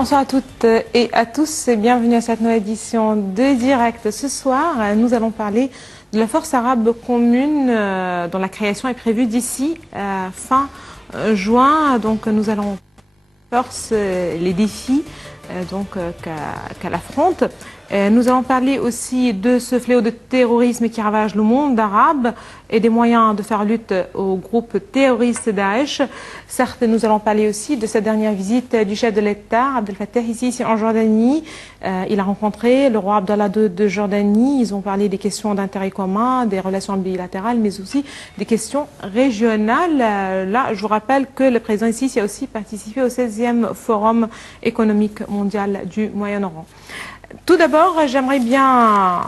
Bonsoir à toutes et à tous et bienvenue à cette nouvelle édition de Direct. Ce soir, nous allons parler de la force arabe commune dont la création est prévue d'ici fin juin. Donc nous allons force les défis qu'elle affronte. Nous allons parler aussi de ce fléau de terrorisme qui ravage le monde arabe et des moyens de faire lutte au groupe terroriste Daesh. Certes, nous allons parler aussi de cette dernière visite du chef de l'État, Abdel Fattah, ici en Jordanie. Il a rencontré le roi Abdallah II de Jordanie. Ils ont parlé des questions d'intérêt commun, des relations bilatérales, mais aussi des questions régionales. Là, je vous rappelle que le président ici a aussi participé au 16e Forum économique mondial du Moyen-Orient. Tout d'abord, j'aimerais bien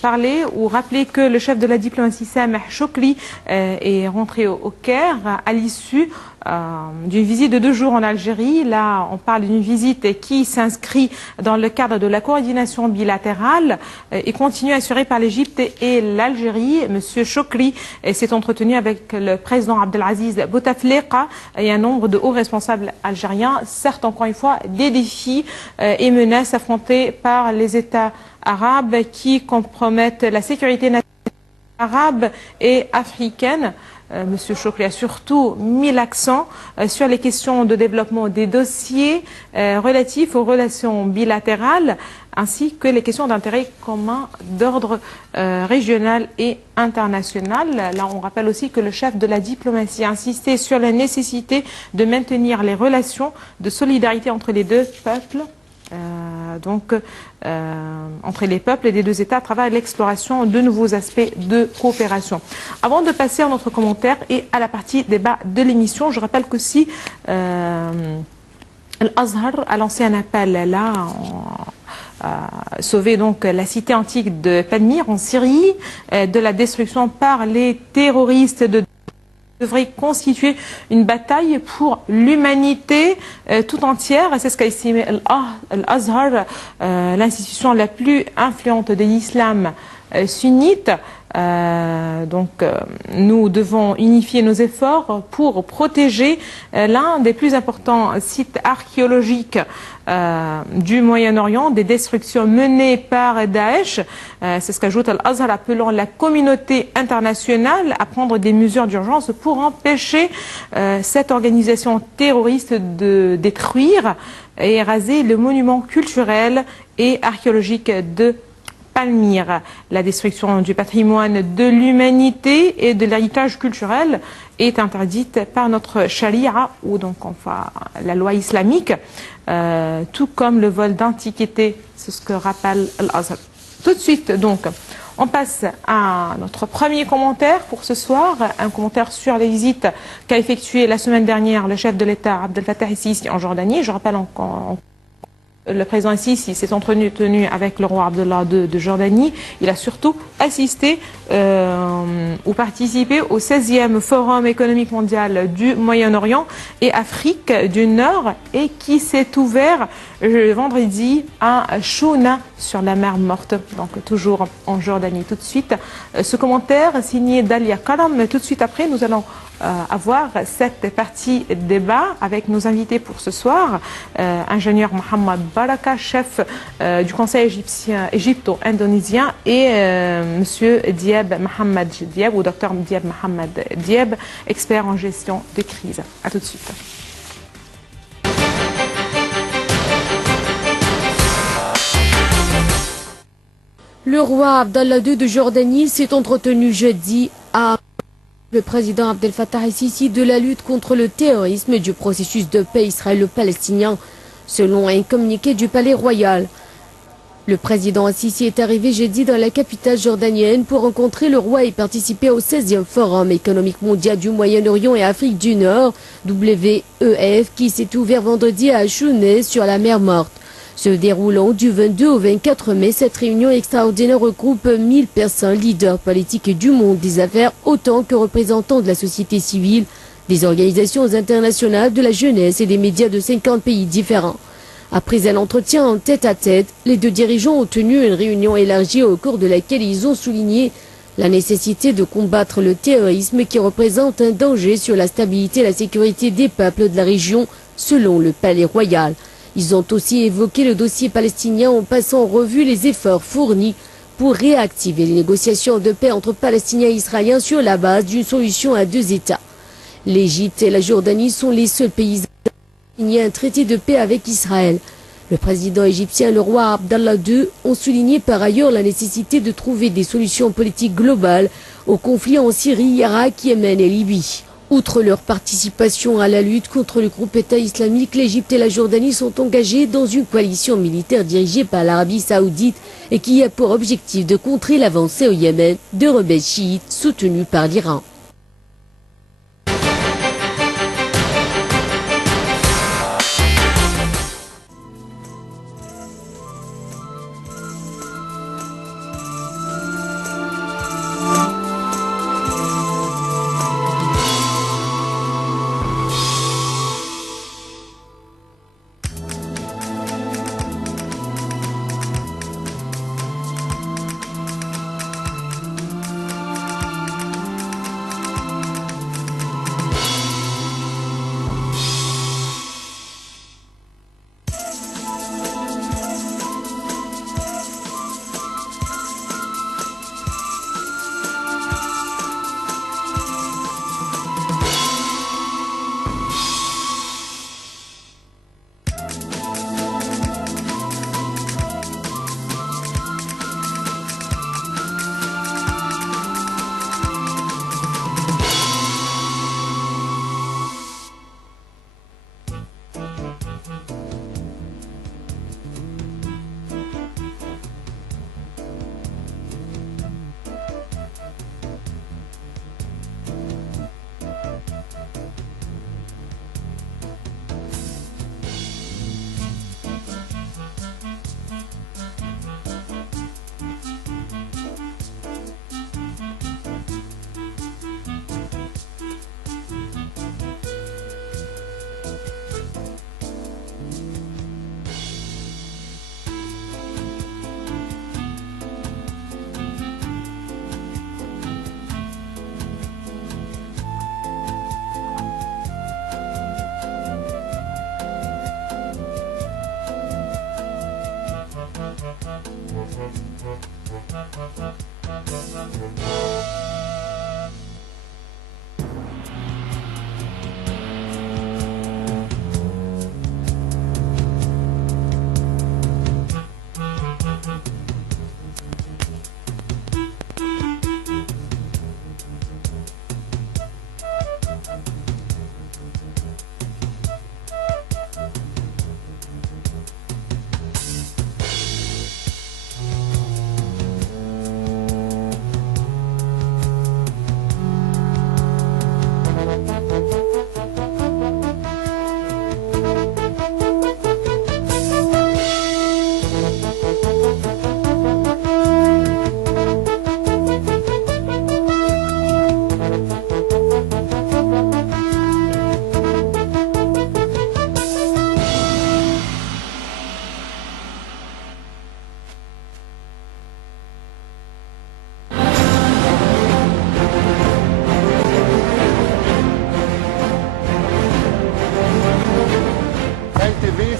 parler ou rappeler que le chef de la diplomatie Sameh Shoukry est rentré au Caire à l'issue d'une visite de 2 jours en Algérie. Là, on parle d'une visite qui s'inscrit dans le cadre de la coordination bilatérale et continue assurée par l'Égypte et l'Algérie. Monsieur Shoukry s'est entretenu avec le président Abdelaziz Bouteflika et un nombre de hauts responsables algériens. Certes, encore une fois, des défis et menaces affrontées par les États arabes qui compromettent la sécurité nationale arabe et africaine. Monsieur Shoukry a surtout mis l'accent sur les questions de développement des dossiers relatifs aux relations bilatérales ainsi que les questions d'intérêt commun d'ordre régional et international. Là, on rappelle aussi que le chef de la diplomatie a insisté sur la nécessité de maintenir les relations de solidarité entre les deux peuples. Entre les peuples des 2 États à travers l'exploration de nouveaux aspects de coopération. Avant de passer à notre commentaire et à la partie débat de l'émission, je rappelle qu'aussi Al-Azhar a lancé un appel là sauver donc la cité antique de Palmyre en Syrie de la destruction par les terroristes devrait constituer une bataille pour l'humanité tout entière. C'est ce qu'a estimé Al-Azhar, l'institution la plus influente de l'islam sunnite. Nous devons unifier nos efforts pour protéger l'un des plus importants sites archéologiques du Moyen-Orient des destructions menées par Daesh. C'est ce qu'ajoute Al-Azhar, appelant la communauté internationale à prendre des mesures d'urgence pour empêcher cette organisation terroriste de détruire et raser le monument culturel et archéologique de Palmyre. La destruction du patrimoine de l'humanité et de l'héritage culturel est interdite par notre charia, ou donc enfin la loi islamique, tout comme le vol d'antiquités. C'est ce que rappelle Al-Azhar. Tout de suite, donc, on passe à notre premier commentaire pour ce soir, un commentaire sur les visites qu'a effectué la semaine dernière le chef de l'État Abdel Fattah ici en Jordanie. Je rappelle le président Sisi s'est entretenu avec le roi Abdallah de Jordanie. Il a surtout assisté ou participé au 16e Forum économique mondial du Moyen-Orient et Afrique du Nord et qui s'est ouvert vendredi à Chouna sur la mer Morte, donc toujours en Jordanie. Tout de suite, ce commentaire signé Dalia Karam. Tout de suite après, nous allons avoir cette partie débat avec nos invités pour ce soir, ingénieur Mohamed Baraka, chef du conseil égypto-indonésien, et monsieur Diab Mohamed Diab, ou docteur Diab Mohamed Diab, expert en gestion de crise. À tout de suite. Le roi Abdallah II de Jordanie s'est entretenu jeudi à le président Abdel Fattah el-Sisi de la lutte contre le terrorisme et du processus de paix israélo-palestinien, selon un communiqué du palais royal. Le président el-Sisi est arrivé jeudi dans la capitale jordanienne pour rencontrer le roi et participer au 16e Forum économique mondial du Moyen-Orient et Afrique du Nord, WEF, qui s'est ouvert vendredi à Chounais sur la mer Morte. Se déroulant du 22 au 24 mai, cette réunion extraordinaire regroupe 1000 personnes, leaders politiques du monde des affaires, autant que représentants de la société civile, des organisations internationales, de la jeunesse et des médias de 50 pays différents. Après un entretien en tête-à-tête, les 2 dirigeants ont tenu une réunion élargie au cours de laquelle ils ont souligné la nécessité de combattre le terrorisme qui représente un danger sur la stabilité et la sécurité des peuples de la région, selon le palais royal. Ils ont aussi évoqué le dossier palestinien en passant en revue les efforts fournis pour réactiver les négociations de paix entre Palestiniens et Israéliens sur la base d'une solution à deux États. L'Égypte et la Jordanie sont les seuls pays à signer un traité de paix avec Israël. Le président égyptien et le roi Abdallah II ont souligné par ailleurs la nécessité de trouver des solutions politiques globales aux conflits en Syrie, Irak, Yémen et Libye. Outre leur participation à la lutte contre le groupe État islamique, l'Égypte et la Jordanie sont engagés dans une coalition militaire dirigée par l'Arabie saoudite et qui a pour objectif de contrer l'avancée au Yémen de rebelles chiites soutenus par l'Iran.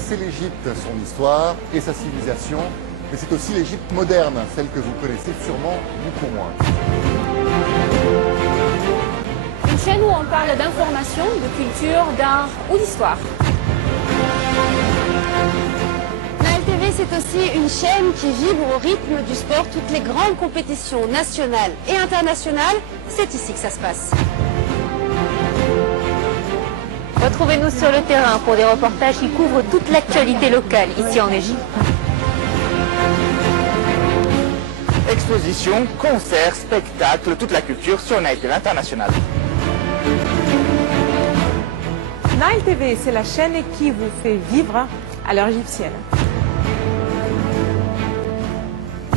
C'est l'Égypte, son histoire et sa civilisation, mais c'est aussi l'Égypte moderne, celle que vous connaissez sûrement beaucoup moins. Une chaîne où on parle d'information, de culture, d'art ou d'histoire. Nile TV, c'est aussi une chaîne qui vibre au rythme du sport. Toutes les grandes compétitions nationales et internationales, c'est ici que ça se passe. Retrouvez-nous sur le terrain pour des reportages qui couvrent toute l'actualité locale ici en Égypte. Expositions, concerts, spectacles, toute la culture sur Nile TV International. Nile TV, c'est la chaîne qui vous fait vivre à l'heure égyptienne.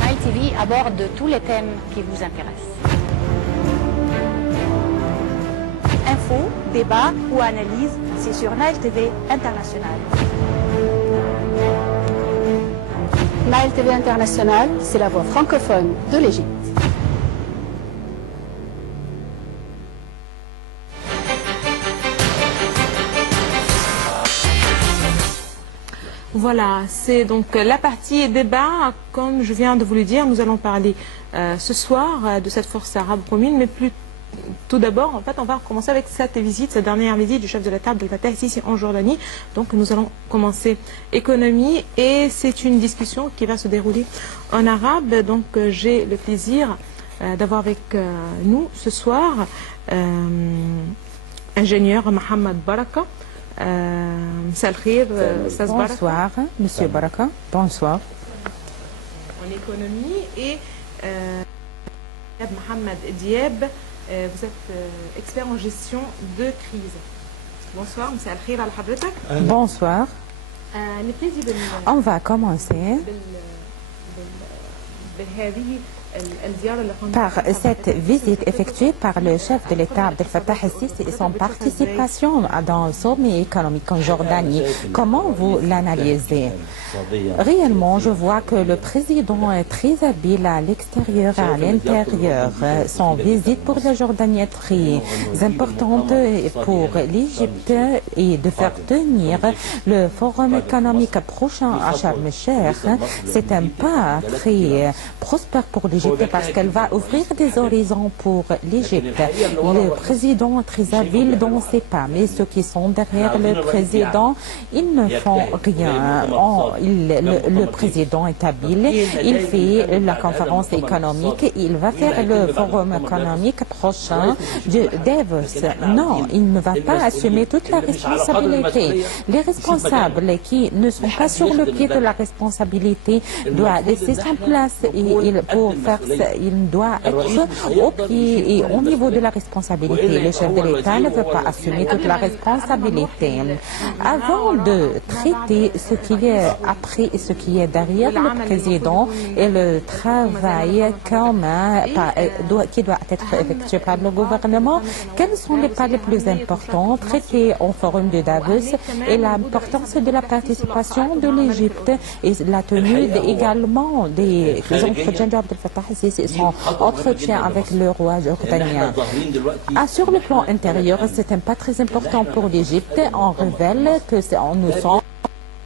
Nile TV aborde tous les thèmes qui vous intéressent. Infos, débats ou analyses, c'est sur Nile TV International. Nile TV International, c'est la voix francophone de l'Égypte. Voilà, c'est donc la partie débat. Comme je viens de vous le dire, nous allons parler ce soir de cette force arabe commune, mais tout d'abord, en fait, on va commencer avec cette dernière visite du chef de l'État Abdel Fattah ici en Jordanie. Donc nous allons commencer économie et c'est une discussion qui va se dérouler en arabe. Donc j'ai le plaisir d'avoir avec nous ce soir ingénieur Mohamed Baraka. Bonsoir, Monsieur Baraka. Bonsoir. En économie et Mohamed Diab, vous êtes expert en gestion de crise. Bonsoir, Monsieur Al-Khir al-Hadratak. Bonsoir. On va commencer par cette visite effectuée par le chef de l'État Abdel Fattah el-Sisi et son participation dans le sommet économique en Jordanie. Comment vous l'analysez? Réellement, je vois que le président est très habile à l'extérieur et à l'intérieur. Son visite pour la Jordanie est très importante pour l'Égypte et de faire tenir le forum économique prochain à Sharm el-Sheikh. C'est un pas très prospère pour l'Égypte parce qu'elle va ouvrir des horizons pour l'Égypte. Le président est très habile dans ses pas, mais ceux qui sont derrière le président, ils ne font rien. Le président est habile, il fait la conférence économique, il va faire le forum économique prochain de Davos. Non, il ne va pas assumer toute la responsabilité. Les responsables qui ne sont pas sur le pied de la responsabilité doivent laisser sa place et pour faire ça, il doit être au pied et au niveau de la responsabilité. Le chef de l'État ne veut pas assumer toute la responsabilité. Avant de traiter ce qui est après et ce qui est derrière le président et le travail commun qui doit être effectué par le gouvernement, quels sont les pas les plus importants traités au forum de Davos et l'importance de la participation de l'Égypte et la tenue également des entretiens d'Abdel Fattah el-Sisi et son entretien avec le roi jordanien. Sur le plan intérieur, c'est un pas très important pour l'Égypte. On révèle que nous sommes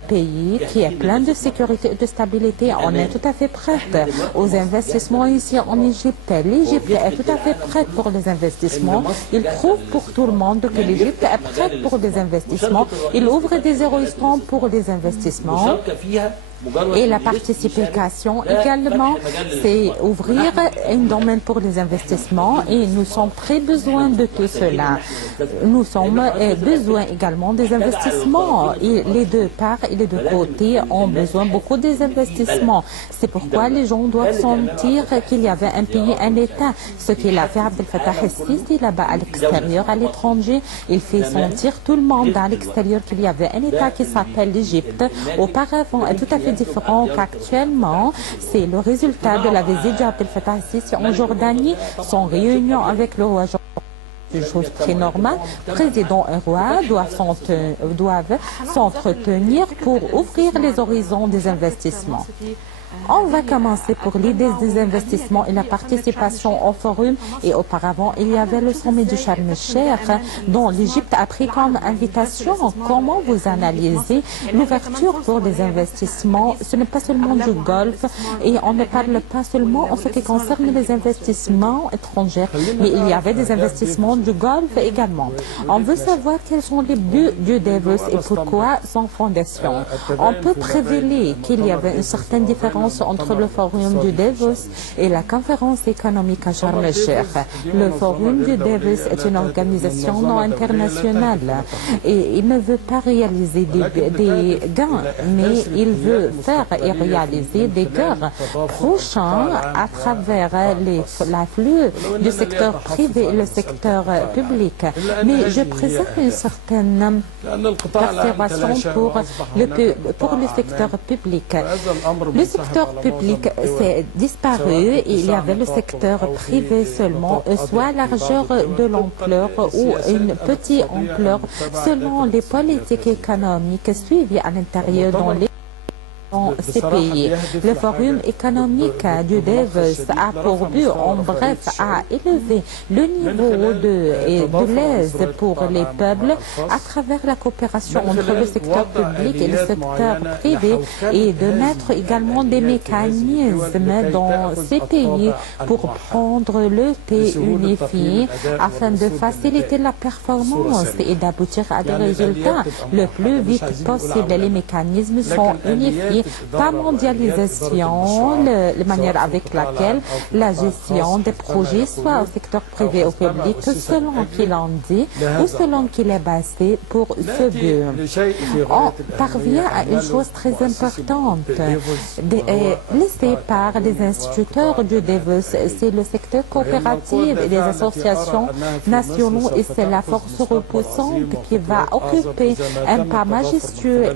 pays qui est plein de sécurité et de stabilité. On est tout à fait prête aux investissements ici en Égypte. L'Égypte est tout à fait prête pour les investissements. Il prouve pour tout le monde que l'Égypte est prête pour des investissements. Il ouvre des horizons pour les investissements. Et la participation également, c'est ouvrir un domaine pour les investissements et nous sommes très besoin de tout cela. Nous sommes besoin également des investissements et les deux parts et les deux côtés ont besoin beaucoup des investissements. C'est pourquoi les gens doivent sentir qu'il y avait un pays, un État. Ce qu'il a fait Abdel Fattah el-Sisi là-bas à l'extérieur, à l'étranger, il fait sentir tout le monde à l'extérieur qu'il y avait un État qui s'appelle l'Égypte. Auparavant, est tout à fait différent qu'actuellement. C'est le résultat de la visite d'Abdel Fattah el-Sisi en Jordanie, son réunion avec le roi jordanien. Une chose très normale, président et roi doivent s'entretenir pour ouvrir les horizons des investissements. On va commencer pour l'idée des investissements et la participation au forum. Et auparavant, il y avait le sommet du Sharm el-Sheikh dont l'Égypte a pris comme invitation. Comment vous analysez l'ouverture pour les investissements? Ce n'est pas seulement du Golfe et on ne parle pas seulement en ce qui concerne les investissements étrangers, mais il y avait des investissements du Golfe également. On veut savoir quels sont les buts du Davos et pourquoi son fondation. On peut révéler qu'il y avait une certaine différence entre le forum du Davos et la conférence économique à Sharm el-Sheikh. Le forum du Davos est une organisation non internationale et il ne veut pas réaliser des gains, mais il veut faire et réaliser des gains prochains à travers l'afflux du secteur privé et le secteur public. Mais je présente une certaine observation pour le secteur public. Le secteur public s'est disparu et il y avait le secteur privé seulement, soit largeur de l'ampleur ou une petite ampleur selon les politiques économiques suivies à l'intérieur dans les dans ces pays. Le Forum économique du Davos a pour but, en bref, à élever le niveau de l'aise pour les peuples à travers la coopération entre le secteur public et le secteur privé et de mettre également des mécanismes dans ces pays pour prendre le thé unifié afin de faciliter la performance et d'aboutir à des résultats le plus vite possible. Les mécanismes sont unifiés par mondialisation, la manière avec laquelle la gestion des projets, soit au secteur privé ou public, selon qu'il en dit ou selon qu'il est basé pour ce but. On parvient à une chose très importante, laissée par les instituteurs du Davos, c'est le secteur coopératif et les associations nationaux et c'est la force repoussante qui va occuper un pas majestueux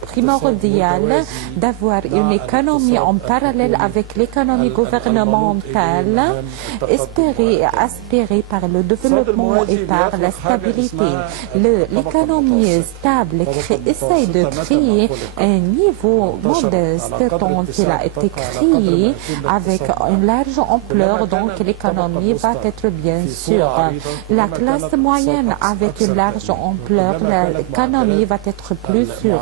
primordial d'avoir une économie en parallèle avec l'économie gouvernementale, aspirée par le développement et par la stabilité. L'économie stable essaye de créer un niveau modeste dont il a été créé avec une large ampleur, donc l'économie va être bien sûr. La classe moyenne avec une large ampleur, l'économie va être plus sûre.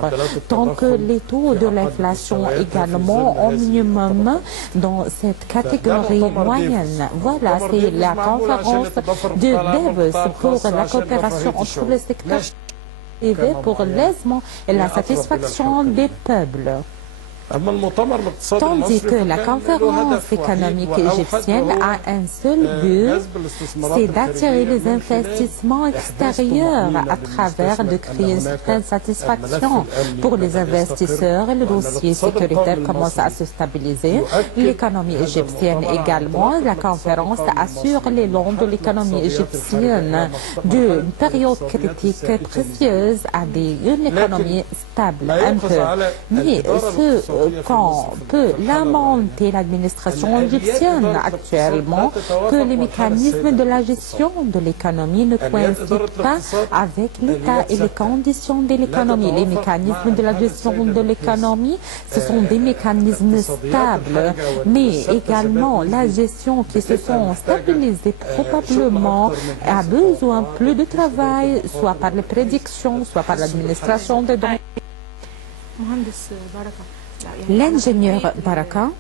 Tant que les taux de l'inflation également au minimum dans cette catégorie moyenne. Voilà, c'est la conférence de Davos pour la coopération entre le secteur privé pour l'aisement et la satisfaction des peuples. Tandis que la conférence économique égyptienne a un seul but, c'est d'attirer les investissements extérieurs à travers de créer une certaine satisfaction pour les investisseurs. Le dossier sécuritaire commence à se stabiliser. L'économie égyptienne également. La conférence assure l'élan de l'économie égyptienne d'une période critique précieuse à une économie stable un peu. Mais qu'on peut lamenter l'administration égyptienne actuellement, que les mécanismes de la gestion de l'économie ne coïncident pas avec l'État et les conditions de l'économie. Les mécanismes de la gestion de l'économie, ce sont des mécanismes stables, mais également la gestion qui se sont stabilisées probablement a besoin plus de travail, soit par les prédictions, soit par l'administration des dons. L'ingénieur Baraka,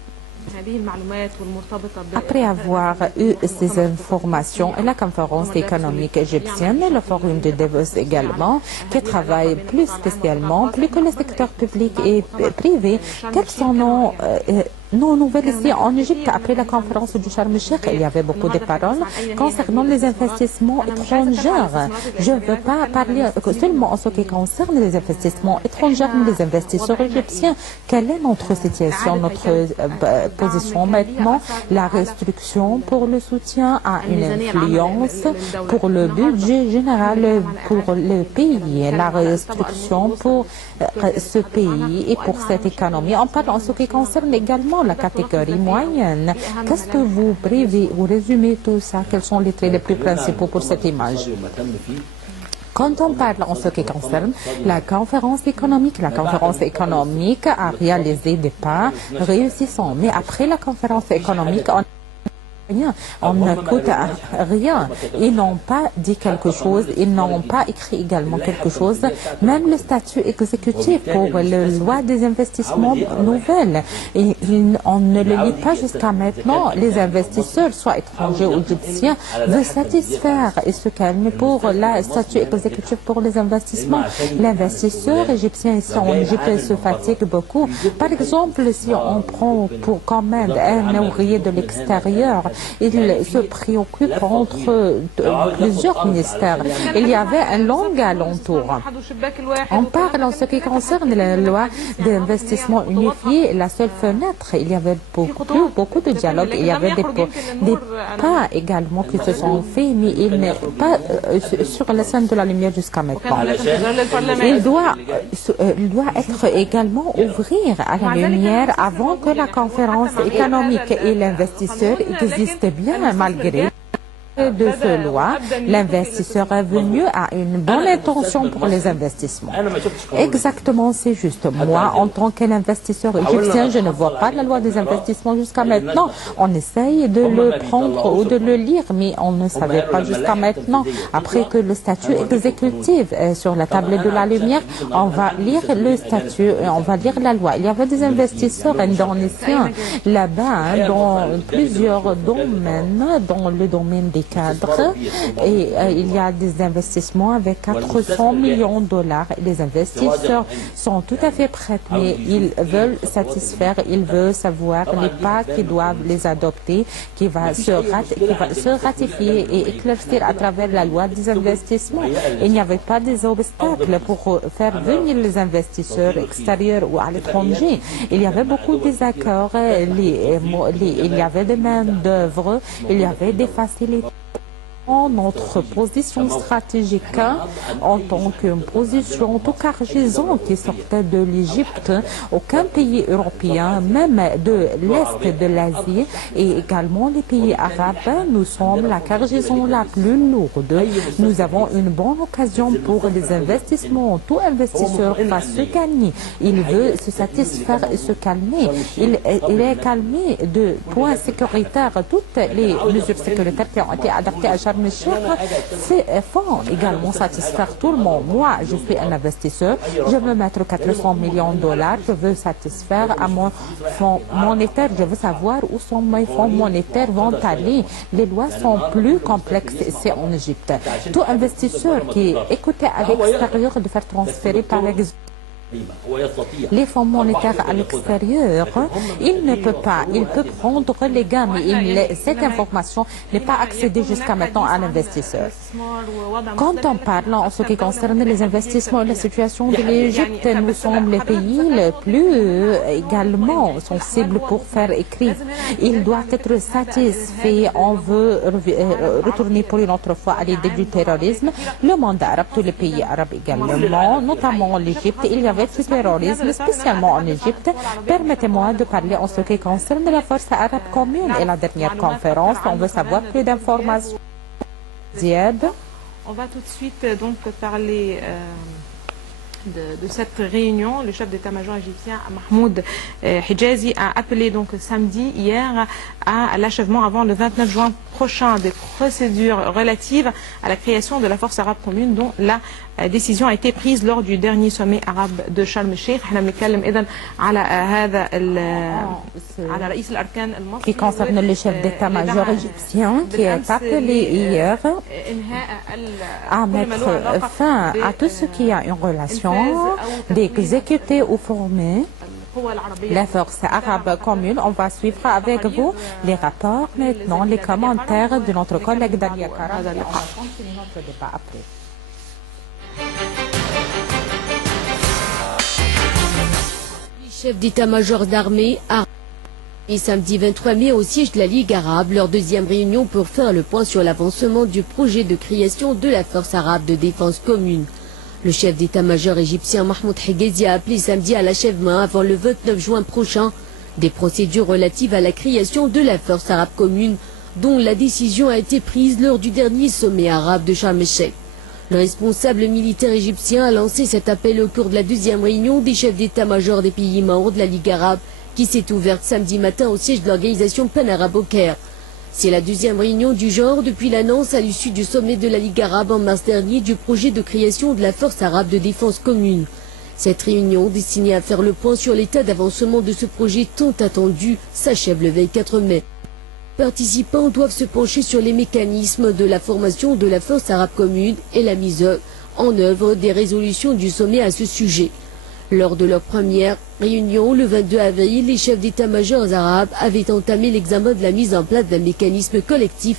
après avoir eu ces informations, la conférence économique égyptienne, le forum de Davos également, qui travaille plus spécialement, plus que le secteur public et privé, quels sont nos nouvelles ici en Égypte? Après la conférence du Sharm el-Sheikh, il y avait beaucoup de paroles concernant les investissements étrangers. Je ne veux pas parler seulement en ce qui concerne les investissements étrangers, mais les investisseurs égyptiens. Quelle est notre situation, notre position maintenant? La restriction pour le soutien a une influence pour le budget général pour le pays. La restriction pour ce pays et pour cette économie. On parle en ce qui concerne également la catégorie moyenne. Qu'est-ce que vous prévez ou résumez tout ça? Quels sont les traits les plus principaux pour cette image? Quand on parle en ce qui concerne la conférence économique a réalisé des pas réussissants. Mais après la conférence économique, on n'écoute rien. Ils n'ont pas dit quelque chose, ils n'ont pas écrit également quelque chose. Même le statut exécutif pour la loi des investissements nouvelles, on ne le lit pas jusqu'à maintenant. Les investisseurs, soit étrangers ou égyptiens, veulent satisfaire et se calmer pour le statut exécutif pour les investissements. L'investisseur égyptien ici en Égypte se fatigue beaucoup. Par exemple, si on prend pour commande un ouvrier de l'extérieur, il se préoccupe entre plusieurs ministères. Il y avait un long alentour. On parle en ce qui concerne la loi d'investissement unifié, la seule fenêtre. Il y avait beaucoup de dialogue. Il y avait des pas également qui se sont faits, mais il n'est pas sur la scène de la lumière jusqu'à maintenant. Il doit être également ouvrir à la lumière avant que la conférence économique et l'investisseur existent bien malgré de ce loi, l'investisseur est venu à une bonne intention pour les investissements. Exactement, c'est juste. Moi, en tant qu'investisseur égyptien, je ne vois pas la loi des investissements jusqu'à maintenant. On essaye de le prendre ou de le lire, mais on ne savait pas jusqu'à maintenant. Après que le statut exécutif est sur la table de la lumière, on va lire le statut, on va lire la loi. Il y avait des investisseurs indonésiens là-bas dans plusieurs domaines, dans le domaine des cadres, et il y a des investissements avec 400 millions de dollars. Les investisseurs sont tout à fait prêts, mais ils veulent satisfaire, ils veulent savoir les pas qui doivent les adopter, qui va se ratifier et éclaircir à travers la loi des investissements. Il n'y avait pas des obstacles pour faire venir les investisseurs extérieurs ou à l'étranger. Il y avait beaucoup de désaccords, il y avait des main-d'œuvre, il y avait des facilités. Notre position stratégique en tant qu'une position tout cargaison qui sortait de l'Égypte, aucun pays européen, même de l'Est de l'Asie et également les pays arabes, nous sommes la cargaison la plus lourde. Nous avons une bonne occasion pour les investissements. Tout investisseur va se gagner. Il veut se satisfaire et se calmer. Il est calmé de points sécuritaires. Toutes les mesures sécuritaires qui ont été adaptées à Sharm el-Sheikh font également satisfaire tout le monde. Moi, je suis un investisseur. Je veux mettre 400 millions de dollars. Je veux satisfaire à mon fonds monétaire. Je veux savoir où sont mes fonds monétaires vont aller. Les lois sont plus complexes ici en Égypte. Tout investisseur qui est écouté à l'extérieur de faire transférer par exemple les fonds monétaires à l'extérieur, il ne peut pas, il peut prendre les gains, mais cette information n'est pas accédée jusqu'à maintenant à l'investisseur. Quand on parle en ce qui concerne les investissements et la situation de l'Égypte, nous sommes les pays les plus également sensibles pour faire écrire. Il doit être satisfait, on veut retourner pour une autre fois à l'idée du terrorisme. Le monde arabe, tous les pays arabes également, notamment l'Égypte, il y avait du terrorisme, spécialement en Égypte. Permettez-moi de parler en ce qui concerne la force arabe commune et la dernière conférence. On veut savoir plus d'informations. Ziad. On va tout de suite donc parler de cette réunion. Le chef d'état-major égyptien Mahmoud Hijazi a appelé donc samedi, hier, à l'achèvement avant le 29 juin prochain des procédures relatives à la création de la force arabe commune dont la décision a été prise lors du dernier sommet arabe de Sharm el-Sheikh. Qui concerne le chef d'état-major égyptien qui est appelé hier à mettre fin à tout ce qui a une relation d'exécuter ou former les forces arabes communes. On va suivre avec vous les rapports, maintenant les commentaires de notre collègue Dalia Karam. On va continuer notre débat après. Le chef d'état-major d'armée a et samedi 23 mai au siège de la Ligue arabe, leur deuxième réunion pour faire le point sur l'avancement du projet de création de la force arabe de défense commune. Le chef d'état-major égyptien Mahmoud Hijazi a appelé samedi à l'achèvement avant le 29 juin prochain des procédures relatives à la création de la force arabe commune dont la décision a été prise lors du dernier sommet arabe de Sharm el-Sheikh. Le responsable militaire égyptien a lancé cet appel au cours de la deuxième réunion des chefs d'état-major des pays membres de la Ligue arabe qui s'est ouverte samedi matin au siège de l'organisation pan-arabe au Caire. C'est la deuxième réunion du genre depuis l'annonce à l'issue du sommet de la Ligue arabe en mars dernier du projet de création de la force arabe de défense commune. Cette réunion, destinée à faire le point sur l'état d'avancement de ce projet tant attendu, s'achève le 24 mai. Les participants doivent se pencher sur les mécanismes de la formation de la force arabe commune et la mise en œuvre des résolutions du sommet à ce sujet. Lors de leur première réunion, le 22 avril, les chefs d'état-major arabes avaient entamé l'examen de la mise en place d'un mécanisme collectif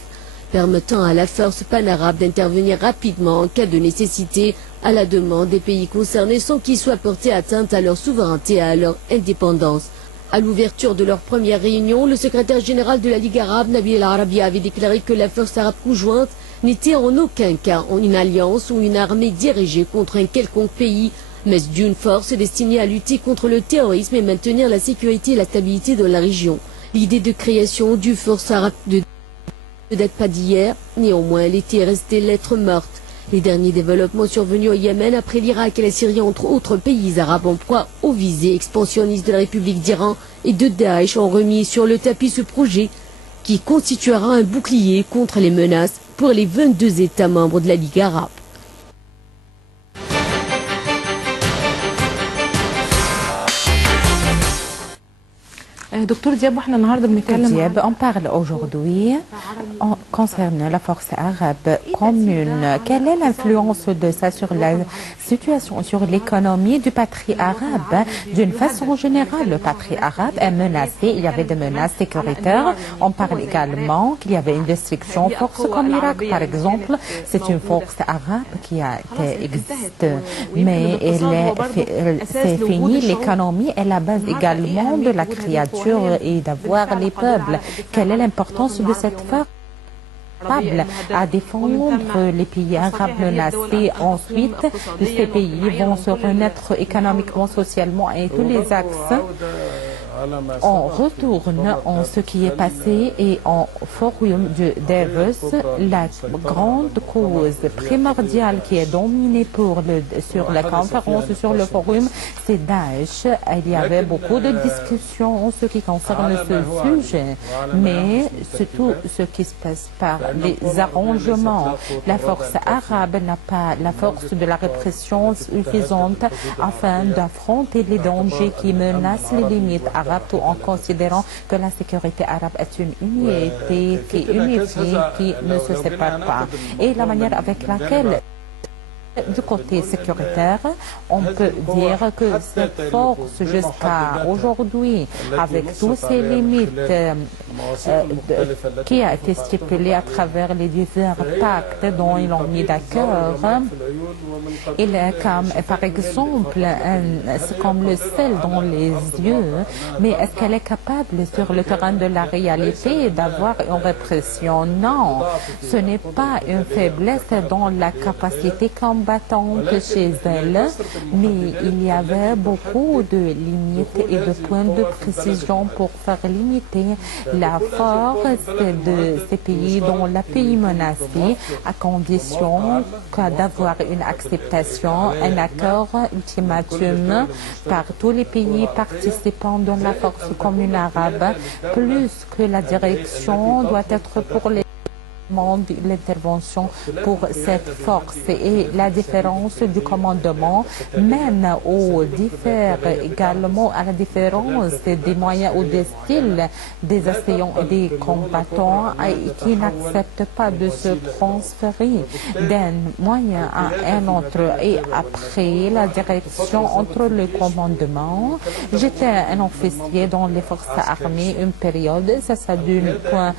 permettant à la force pan-arabe d'intervenir rapidement en cas de nécessité à la demande des pays concernés sans qu'ils soient portés atteinte à leur souveraineté et à leur indépendance. À l'ouverture de leur première réunion, le secrétaire général de la Ligue arabe, Nabil El-Arabi, avait déclaré que la force arabe conjointe n'était en aucun cas une alliance ou une armée dirigée contre un quelconque pays, mais d'une force destinée à lutter contre le terrorisme et maintenir la sécurité et la stabilité de la région. L'idée de création du force arabe de ne date pas d'hier. Néanmoins, elle était restée lettre morte. Les derniers développements survenus au Yémen après l'Irak et la Syrie, entre autres pays arabes en proie aux visées expansionnistes de la République d'Iran et de Daesh, ont remis sur le tapis ce projet qui constituera un bouclier contre les menaces pour les 22 États membres de la Ligue arabe. دكتور دياب واحنا النهارده بنتكلم Diab, on parle aujourd'hui concernant la force arabe commune. Quelle est l'influence de ça sur la situation, sur l'économie du patrie arabe? D'une façon générale, le patrie arabe est menacé. Il y avait des menaces sécuritaires. On parle également qu'il y avait une destruction force comme l'Irak, par exemple. C'est une force arabe qui existe, mais c'est fini. L'économie est la base également de la créature et d'avoir les peuples. Quelle est l'importance de cette force à défendre les pays arabes menacés? Ensuite, ces pays vont se renaître économiquement, socialement et tous les axes. On retourne en ce qui est passé et en forum de Davos, la grande cause primordiale qui est dominée sur la conférence, sur le forum, c'est Daesh. Il y avait beaucoup de discussions en ce qui concerne ce sujet, mais surtout ce qui se passe par les arrangements. La force arabe n'a pas la force de la répression suffisante afin d'affronter les dangers qui menacent les limites arabes, tout en considérant que la sécurité arabe est une unité qui est unifiée, qui ne se sépare pas. Et la manière avec laquelle du côté sécuritaire, on peut dire que cette force jusqu'à aujourd'hui, avec toutes ces limites qui a été stipulée à travers les divers pactes dont ils ont mis d'accord, il est comme, par exemple, c'est comme le sel dans les yeux, mais est-ce qu'elle est capable sur le terrain de la réalité d'avoir une répression? Non, ce n'est pas une faiblesse dans la capacité combattante chez elle, mais il y avait beaucoup de limites et de points de précision pour faire limiter la force de ces pays dont la pays menacé, à condition d'avoir une acceptation, un accord ultimatum par tous les pays participants dans la force commune arabe, plus que la direction doit être pour les l'intervention pour cette force et la différence du commandement mène également à la différence des moyens ou des styles des assaillants et des combattants qui n'acceptent pas de se transférer d'un moyen à un autre. Et après la direction entre le commandement, j'étais un officier dans les forces armées une période, ça d'un point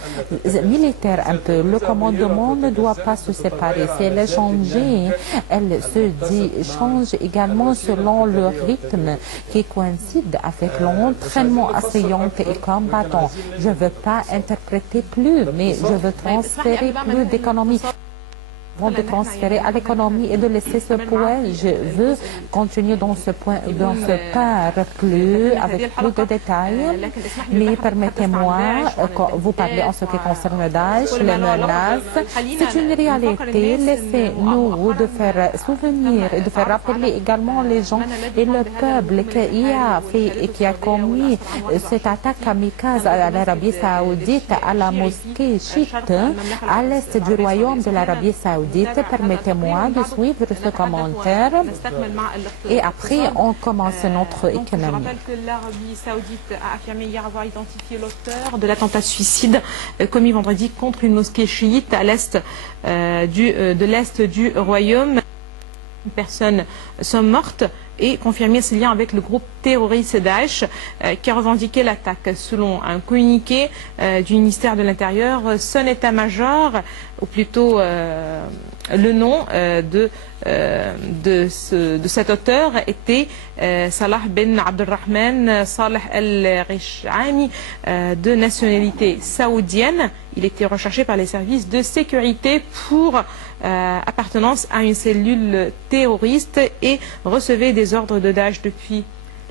militaire un peu. Le commandement ne doit pas se séparer. Si elle est changée, elle change également selon le rythme qui coïncide avec l'entraînement assaillant et combattant. Je ne veux pas interpréter plus, mais je veux transférer plus d'économie. De transférer à l'économie et de laisser ce point. Je veux continuer dans ce point, dans ce plus, avec plus de détails. Mais permettez-moi, vous parlez en ce qui concerne Daesh, les menaces. C'est une réalité. Laissez-nous de faire souvenir et de faire rappeler également les gens et le peuple qui a fait et qui a commis cette attaque kamikaze à l'Arabie Saoudite, à la mosquée chiite, à l'est du royaume de l'Arabie Saoudite. Permettez-moi de suivre ce commentaire et après on commence notre économie. Je rappelle que l'Arabie Saoudite a affirmé hier avoir identifié l'auteur de l'attentat suicide commis vendredi contre une mosquée chiite à l'est de l'est du royaume. Personnes sont mortes et confirmer ses liens avec le groupe terroriste Daesh qui a revendiqué l'attaque. Selon un communiqué du ministère de l'Intérieur, son état-major, ou plutôt le nom de cet auteur était Salah Ben Abdelrahman Saleh El-Rishami, de nationalité saoudienne. Il était recherché par les services de sécurité pour appartenance à une cellule terroriste et recevait des ordres de Daesh depuis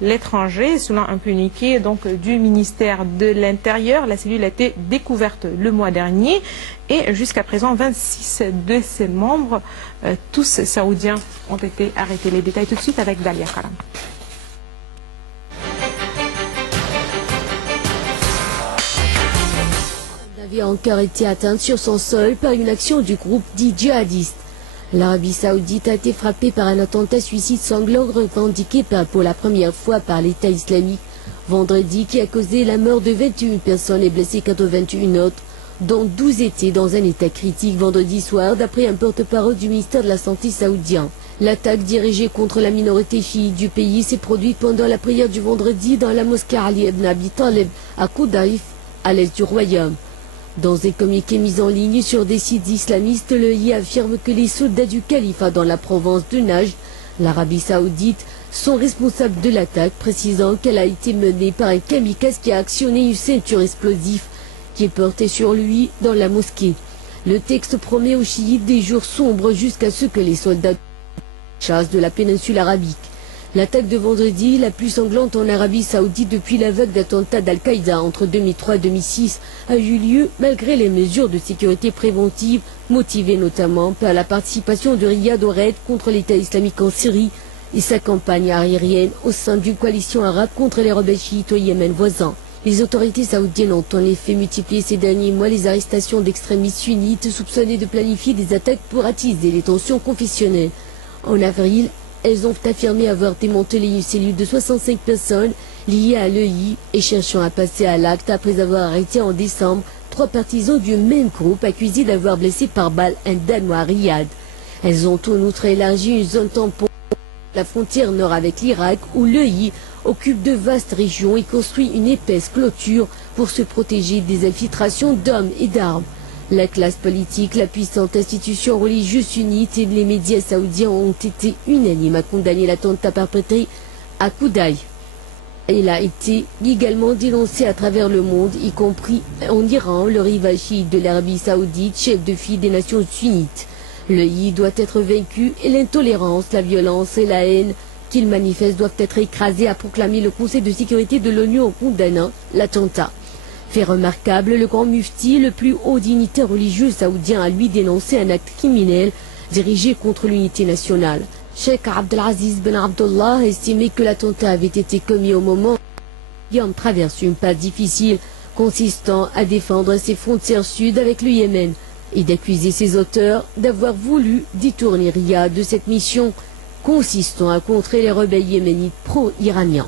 l'étranger. Selon un communiqué donc, du ministère de l'Intérieur, la cellule a été découverte le mois dernier et jusqu'à présent, 26 de ses membres, tous saoudiens, ont été arrêtés. Les détails tout de suite avec Dalia Karam. Avait encore été atteinte sur son sol par une action du groupe dit djihadiste. L'Arabie Saoudite a été frappée par un attentat suicide sanglant revendiqué pour la première fois par l'État islamique vendredi, qui a causé la mort de 21 personnes et blessé 81 autres, dont 12 étaient dans un état critique vendredi soir, d'après un porte-parole du ministère de la Santé saoudien. L'attaque dirigée contre la minorité chiite du pays s'est produite pendant la prière du vendredi dans la mosquée Ali ibn Abi Talib à Koudaïf, à l'est du royaume. Dans un communiqué mis en ligne sur des sites islamistes, l'EI affirme que les soldats du califat dans la province de Najd, l'Arabie Saoudite, sont responsables de l'attaque, précisant qu'elle a été menée par un kamikaze qui a actionné une ceinture explosive qui est portée sur lui dans la mosquée. Le texte promet aux chiites des jours sombres jusqu'à ce que les soldats chassent de la péninsule arabique. L'attaque de vendredi, la plus sanglante en Arabie Saoudite depuis la vague d'attentats d'Al-Qaïda entre 2003 et 2006, a eu lieu malgré les mesures de sécurité préventive, motivées notamment par la participation de Riyad au raid contre l'État islamique en Syrie et sa campagne aérienne au sein d'une coalition arabe contre les rebelles chiites au Yémen voisin. Les autorités saoudiennes ont en effet multiplié ces derniers mois les arrestations d'extrémistes sunnites soupçonnés de planifier des attaques pour attiser les tensions confessionnelles. En avril, elles ont affirmé avoir démantelé une cellule de 65 personnes liées à l'EI et cherchant à passer à l'acte après avoir arrêté en décembre 3 partisans du même groupe accusés d'avoir blessé par balle un Danois à Riyad. Elles ont en outre élargi une zone tampon à la frontière nord avec l'Irak où l'EI occupe de vastes régions et construit une épaisse clôture pour se protéger des infiltrations d'hommes et d'armes. La classe politique, la puissante institution religieuse sunnite et les médias saoudiens ont été unanimes à condamner l'attentat perpétré à Koudaï. Il a été également dénoncé à travers le monde, y compris en Iran, le rival chiite de l'Arabie Saoudite, chef de file des nations sunnites. Le I doit être vaincu et l'intolérance, la violence et la haine qu'il manifeste doivent être écrasés, a proclamé le Conseil de sécurité de l'ONU en condamnant l'attentat. Fait remarquable, le grand mufti, le plus haut dignitaire religieux saoudien, a lui dénoncé un acte criminel dirigé contre l'unité nationale. Cheikh Abdelaziz Ben Abdullah a estimé que l'attentat avait été commis au moment où Yom traverse une passe difficile consistant à défendre ses frontières sud avec le Yémen et d'accuser ses auteurs d'avoir voulu détourner Riyad de cette mission consistant à contrer les rebelles yéménites pro-iraniens.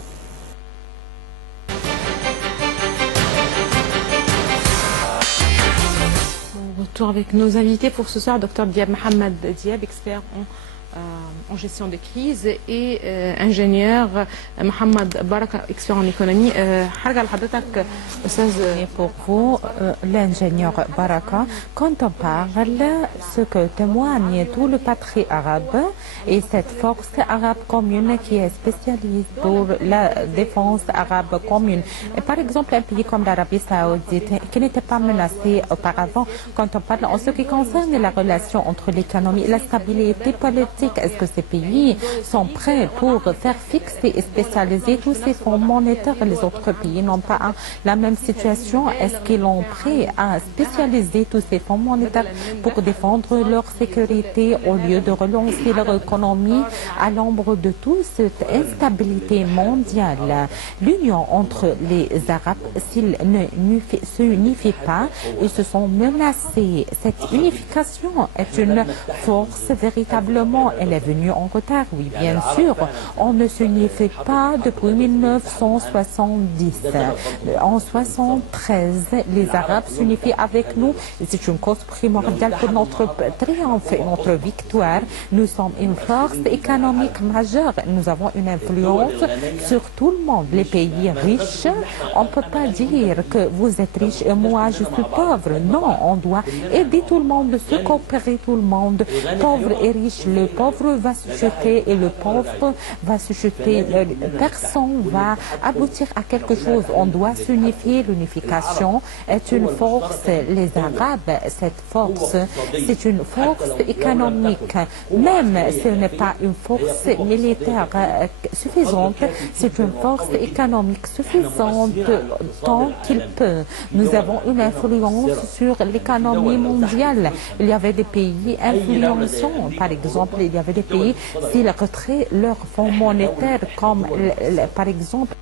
Retour avec nos invités pour ce soir, Dr Diab Mohamed Diab, expert en gestion de crise, et ingénieur Mohamed Baraka, expert en économie. Et pour vous, l'ingénieur Baraka, quand on parle, ce que témoigne tout le patrie arabe et cette force arabe commune qui est spécialiste pour la défense arabe commune. Et par exemple, un pays comme l'Arabie Saoudite, qui n'était pas menacé auparavant, quand on parle en ce qui concerne la relation entre l'économie et la stabilité politique, est-ce que ces pays sont prêts pour faire fixer et spécialiser tous ces fonds monétaires? Les autres pays n'ont pas la même situation. Est-ce qu'ils sont prêts à spécialiser tous ces fonds monétaires pour défendre leur sécurité au lieu de relancer leur économie à l'ombre de toute cette instabilité mondiale? L'union entre les Arabes, s'ils ne se unifient pas, ils se sont menacés. Cette unification est une force véritablement. Elle est venue en retard, oui, bien sûr. On ne s'unifie pas depuis 1970. En 1973, les Arabes s'unifient avec nous. C'est une cause primordiale pour notre triomphe et notre victoire. Nous sommes une force économique majeure. Nous avons une influence sur tout le monde. Les pays riches, on ne peut pas dire que vous êtes riche et moi je suis pauvre. Non, on doit aider tout le monde, se coopérer tout le monde, pauvre et riche. Le pauvre va se jeter et le pauvre va se jeter. Personne va aboutir à quelque chose. On doit s'unifier. L'unification est une force. Les Arabes, cette force, c'est une force économique. Même si ce n'est pas une force militaire suffisante, c'est une force économique suffisante tant qu'il peut. Nous avons une influence sur l'économie mondiale. Il y avait des pays influençants. Par exemple, il y avait des pays, s'ils retiraient leurs fonds monétaires, comme par exemple,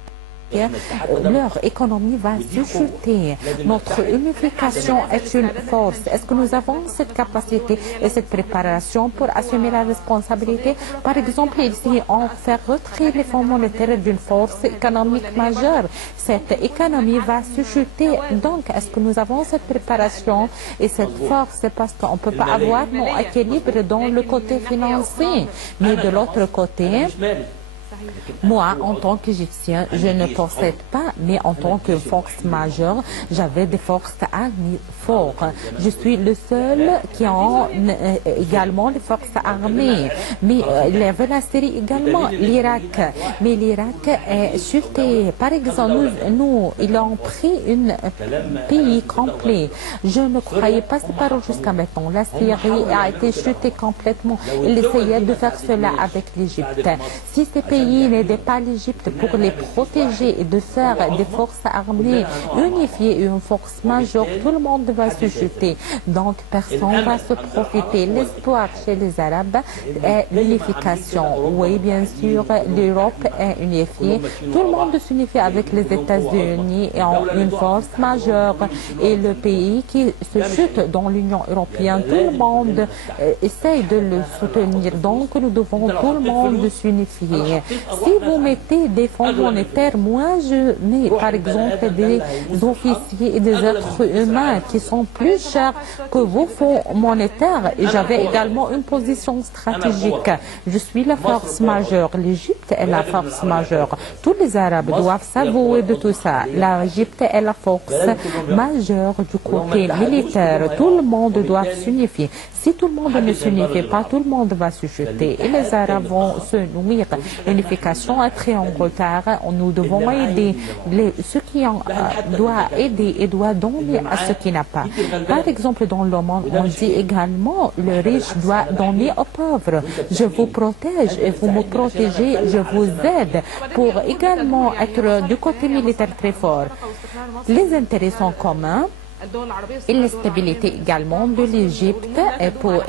leur économie va se jeter. Notre unification est une force. Est-ce que nous avons cette capacité et cette préparation pour assumer la responsabilité? Par exemple, ici, on fait retirer les fonds monétaires d'une force économique majeure. Cette économie va se jeter. Donc, est-ce que nous avons cette préparation et cette force? Parce qu'on ne peut pas avoir non équilibre dans le côté financier. Mais de l'autre côté, moi, en tant qu'Égyptien, je ne possède pas, mais en tant que force majeure, j'avais des forces armées fortes. Je suis le seul qui a également les forces armées. Mais il y avait la Syrie également, l'Irak. Mais l'Irak est chuté. Par exemple, ils ont pris un pays complet. Je ne croyais pas ces paroles jusqu'à maintenant. La Syrie a été chutée complètement. Ils essayaient de faire cela avec l'Égypte. Si ces pays n'aidaient pas l'Égypte pour les protéger et de faire des forces armées unifiées et une force majeure, tout le monde va se jeter. Donc, personne ne va se profiter. L'espoir chez les Arabes est l'unification. Oui, bien sûr, l'Europe est unifiée. Tout le monde s'unifie avec les États-Unis et ont une force majeure. Et le pays qui se chute dans l'Union européenne, tout le monde essaye de le soutenir. Donc, nous devons tout le monde s'unifier. Si vous mettez des fonds monétaires, moi je mets par exemple des officiers et des êtres humains qui sont plus chers que vos fonds monétaires. Et j'avais également une position stratégique. Je suis la force majeure. L'Égypte est la force majeure. Tous les Arabes doivent s'avouer de tout ça. L'Égypte est la force majeure du côté militaire. Tout le monde doit s'unifier. Si tout le monde ne s'unifie pas, tout le monde va se jeter. Et les Arabes vont se nourrir. L'unification est très en retard. Nous devons aider ceux qui doivent aider et doivent donner à ceux qui n'ont pas. Par exemple, dans le monde, on dit également le riche doit donner aux pauvres. Je vous protège et vous me protégez, je vous aide pour également être du côté militaire très fort. Les intérêts sont communs. Et la stabilité également de l'Égypte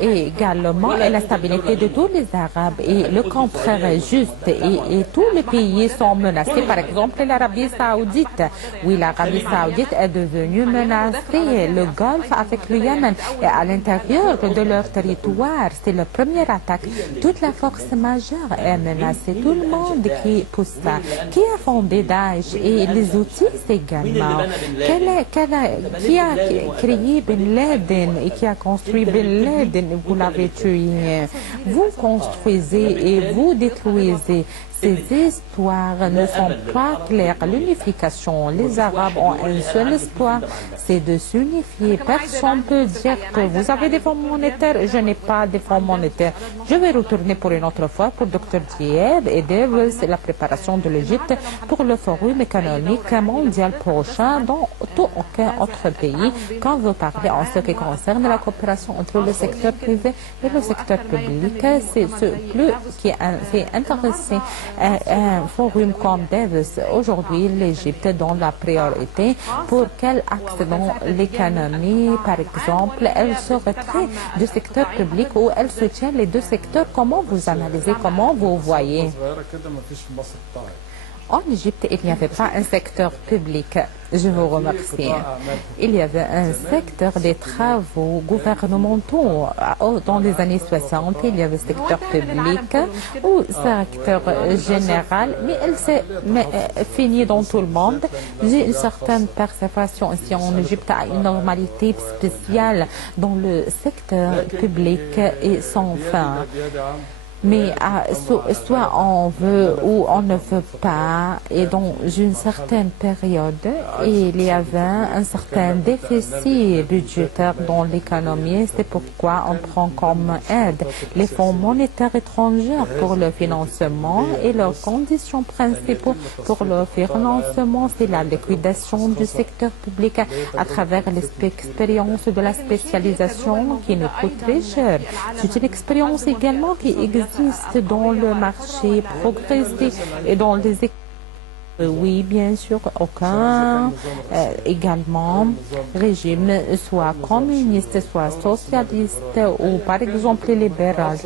et également la stabilité de tous les Arabes et le contraire est juste et tous les pays sont menacés. Par exemple, l'Arabie Saoudite. Oui, l'Arabie Saoudite est devenue menacée. Le Golfe avec le Yémen et à l'intérieur de leur territoire, c'est la première attaque. Toute la force majeure est menacée. Tout le monde qui pousse ça. Qui a fondé Daesh et les outils également. Qui a créé Ben Laden et qui a construit Ben Laden, vous l'avez tué. Vous construisez et vous détruisez. Ces histoires ne sont pas claires. L'unification, les Arabes ont un seul espoir, c'est de s'unifier. Personne ne peut dire que vous avez des fonds monétaires, je n'ai pas de fonds monétaires. Je vais retourner pour une autre fois pour Dr Dieb et Davis, la préparation de l'Égypte pour le forum économique mondial prochain dans aucun autre pays. Quand vous parlez en ce qui concerne la coopération entre le secteur privé et le secteur public, c'est ce plus qui est intéressé. Un forum comme Davis, aujourd'hui, l'Égypte donne la priorité pour quel axe dans l'économie, par exemple, elle se retrait du secteur public ou elle soutient les deux secteurs. Comment vous analysez, comment vous voyez? En Égypte, il n'y avait pas un secteur public. Je vous remercie. Il y avait un secteur des travaux gouvernementaux. Dans les années 60, il y avait un secteur public ou secteur général, mais elle s'est finie dans tout le monde. J'ai une certaine perception ici en Égypte à une normalité spéciale dans le secteur public et sans fin. Mais soit on veut ou on ne veut pas, et dans une certaine période, il y avait un certain déficit budgétaire dans l'économie. C'est pourquoi on prend comme aide les fonds monétaires étrangers pour le financement, et leurs conditions principales pour le financement, c'est la liquidation du secteur public à travers l'expérience de la spécialisation qui nous coûte très cher. C'est une expérience également qui existe dans le marché progressif et dans les économies. Oui, bien sûr, aucun également régime, soit communiste, soit socialiste, ou par exemple libéral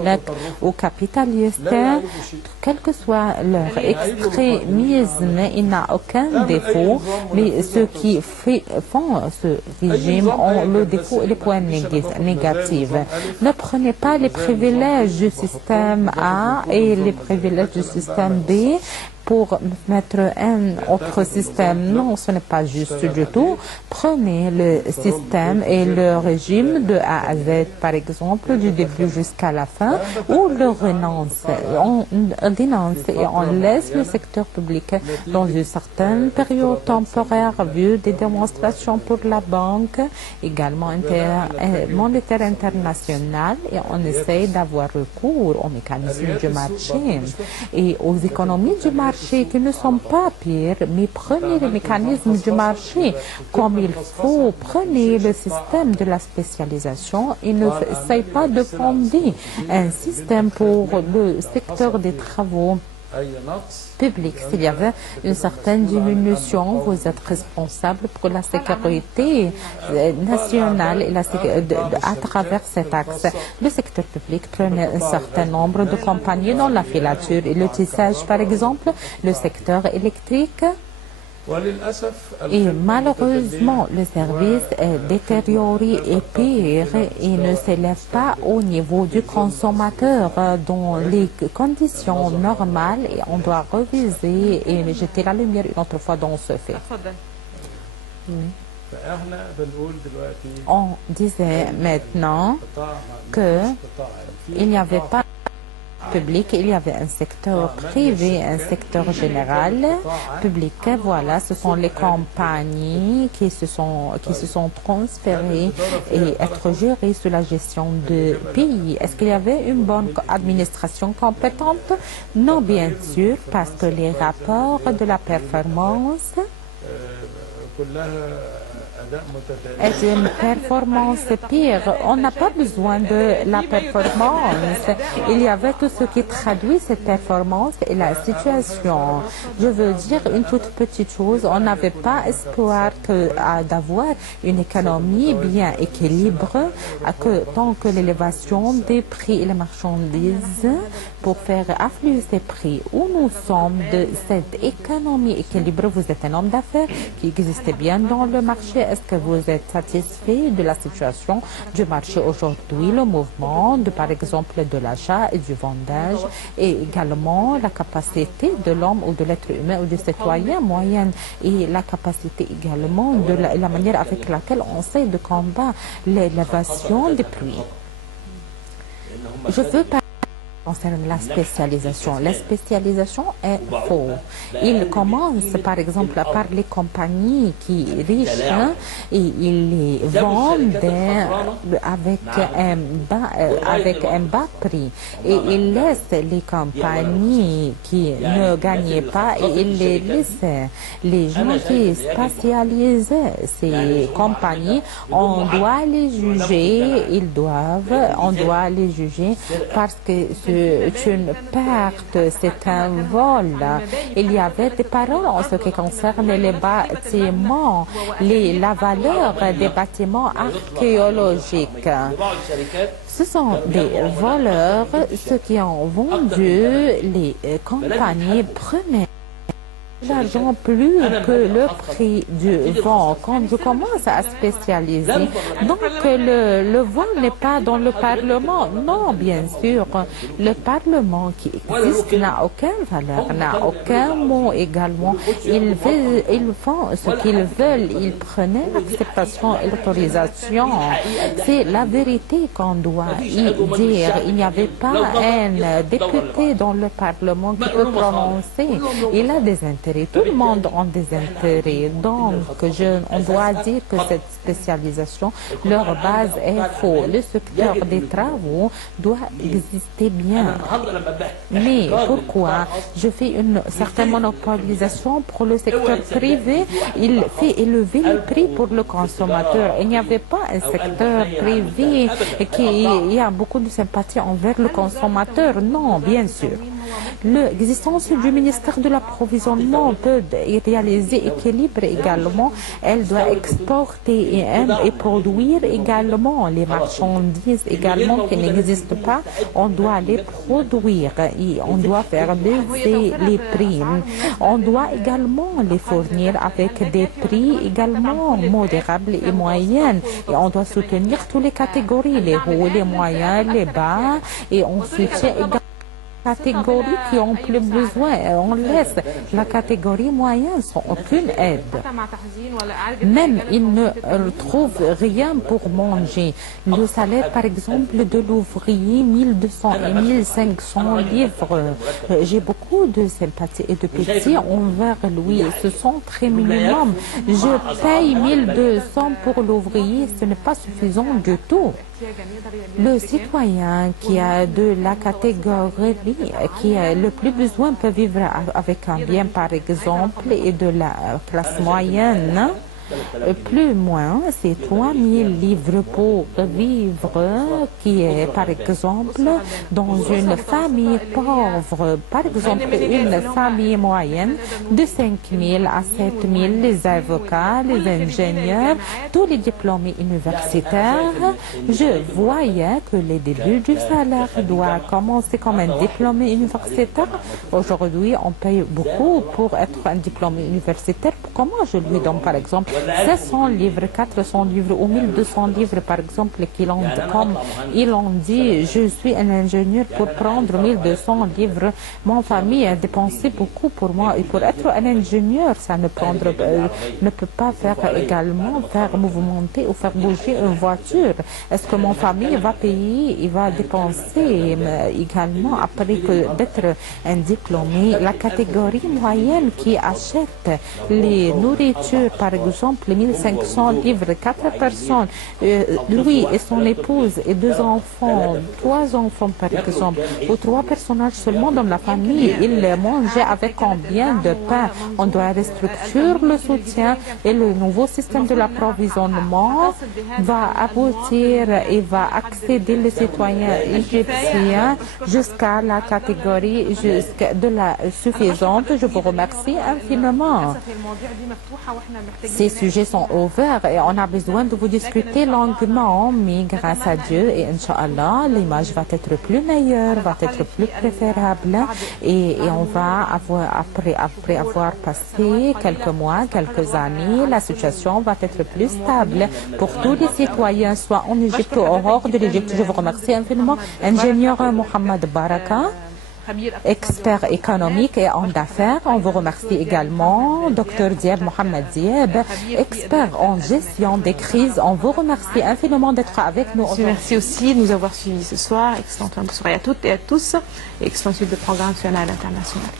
ou capitaliste, quel que soit leur extrémisme, il n'a aucun défaut, mais ceux qui font ce régime ont le défaut et les points négatifs. Ne prenez pas les privilèges du système A et les privilèges du système B pour mettre un autre système. Non, ce n'est pas juste du tout. Prenez le système et le régime de A à Z, par exemple, du début jusqu'à la fin, ou le renonce. On dénonce et on laisse le secteur public dans une certaine période temporaire, vu des démonstrations pour la banque, également monétaire internationale, et on essaye d'avoir recours aux mécanismes du marché et aux économies du marché qui ne sont pas pires, mais prenez les mécanismes du marché comme il faut, prenez le système de la spécialisation et ne essayez pas de fonder un système pour le secteur des travaux publics. S'il y avait une certaine diminution, vous êtes responsable pour la sécurité nationale et à travers cet axe. Le secteur public prenait un certain nombre de compagnies dans la filature et le tissage, par exemple, le secteur électrique. Et malheureusement, le service est détérioré et pire et ne s'élève pas au niveau du consommateur dans les conditions normales, et on doit reviser et jeter la lumière une autre fois dans ce fait. On disait maintenant qu'il n'y avait pas public, il y avait un secteur privé, un secteur général, public. Voilà, ce sont les compagnies qui se sont transférées et être gérées sous la gestion de pays. Est-ce qu'il y avait une bonne administration compétente? Non, bien sûr, parce que les rapports de la performance est une performance pire. On n'a pas besoin de la performance. Il y avait tout ce qui traduit cette performance et la situation. Je veux dire une toute petite chose. On n'avait pas espoir d'avoir une économie bien équilibrée, tant que l'élévation des prix et les marchandises pour faire affluer ces prix. Où nous sommes de cette économie équilibrée? Vous êtes un homme d'affaires qui existait bien dans le marché. Est-ce que vous êtes satisfait de la situation du marché aujourd'hui, le mouvement par exemple de l'achat et du vendage, et également la capacité de l'homme ou de l'être humain ou du citoyen moyen, et la capacité également de la manière avec laquelle on sait de combattre l'élévation des prix. Je veux parler concernant la spécialisation. La spécialisation est faux. Il commence par exemple par les compagnies qui riches et ils les vendent avec un bas prix, et ils laissent les compagnies qui ne gagnaient pas et ils les laissent. Les gens qui spécialisent ces compagnies, on doit les juger, on doit les juger parce que c'est une perte, c'est un vol. Il y avait des paroles en ce qui concerne les bâtiments, la valeur des bâtiments archéologiques. Ce sont des voleurs, ceux qui ont vendu les compagnies premières. l'argent plus que le prix du vent. Quand je commence à spécialiser, donc le vent n'est pas dans le Parlement. Non, bien sûr, le Parlement qui existe n'a aucune valeur, n'a aucun mot également. Ils font ce qu'ils veulent, ils prenaient l'acceptation et l'autorisation. C'est la vérité qu'on doit y dire. Il n'y avait pas un député dans le Parlement qui peut prononcer. Il a des intérêts. Tout le monde a des intérêts. Donc, on doit dire que cette spécialisation, leur base est faux. Le secteur des travaux doit exister bien. Mais pourquoi je fais une certaine monopolisation pour le secteur privé? Il fait élever le prix pour le consommateur. Il n'y avait pas un secteur privé qui a beaucoup de sympathie envers le consommateur. Non, bien sûr. L'existence du ministère de l'approvisionnement peut réaliser équilibre également. Elle doit exporter et produire également les marchandises également qui n'existent pas. On doit les produire et on doit faire baisser les prix. On doit également les fournir avec des prix également modérables et moyennes. Et on doit soutenir toutes les catégories, les hauts, les moyens, les bas. Et on soutient également catégories qui ont plus besoin. On laisse la catégorie moyenne sans aucune aide. Même ils ne trouvent rien pour manger. Le salaire, par exemple, de l'ouvrier, 1200 et 1500 livres. J'ai beaucoup de sympathie et de pitié envers lui. Ce sont très minimum. Je paye 1200 pour l'ouvrier. Ce n'est pas suffisant du tout. Le citoyen qui a de la catégorie qui a le plus besoin peut vivre avec un bien, par exemple, et de la classe moyenne. Plus moins, c'est 3000 livres pour vivre, qui est par exemple dans une famille pauvre. Par exemple, une famille moyenne de 5000 à 7000, les avocats, les ingénieurs, tous les diplômés universitaires. Je voyais que le début du salaire doit commencer comme un diplômé universitaire. Aujourd'hui, on paye beaucoup pour être un diplômé universitaire. Comment je lui donne, par exemple, 700 livres, 400 livres ou 1200 livres, par exemple, comme ils ont dit, je suis un ingénieur pour prendre 1200 livres. Mon famille a dépensé beaucoup pour moi. Et pour être un ingénieur, ça ne peut pas faire mouvementer ou faire bouger une voiture. Est-ce que mon famille va payer, il va dépenser également après que d'être un diplômé? La catégorie moyenne qui achète les nourritures, par exemple, 1500 livres, 4 personnes, lui et son épouse et 2 enfants, 3 enfants par exemple, ou 3 personnages seulement dans la famille, ils mangeaient avec combien de pain? On doit restructurer le soutien et le nouveau système de l'approvisionnement va aboutir et va accéder les citoyens égyptiens jusqu'à la catégorie de la suffisante. Je vous remercie infiniment. Ces sujets sont ouverts et on a besoin de vous discuter longuement, mais grâce à Dieu et Inch'Allah, l'image va être plus meilleure, va être plus préférable et on va avoir, après avoir passé quelques mois, quelques années, la situation va être plus stable pour tous les citoyens, soit en Égypte ou hors de l'Égypte. Je vous remercie infiniment. Ingénieur Mohamed Baraka, expert économique et homme d'affaires. On vous remercie également. Dr Diab Mohamed Diab, expert en gestion des crises. On vous remercie infiniment d'être avec nous. Merci aussi de nous avoir suivis ce soir. Excellente soirée à toutes et à tous. Et excellente suite de programme national et international.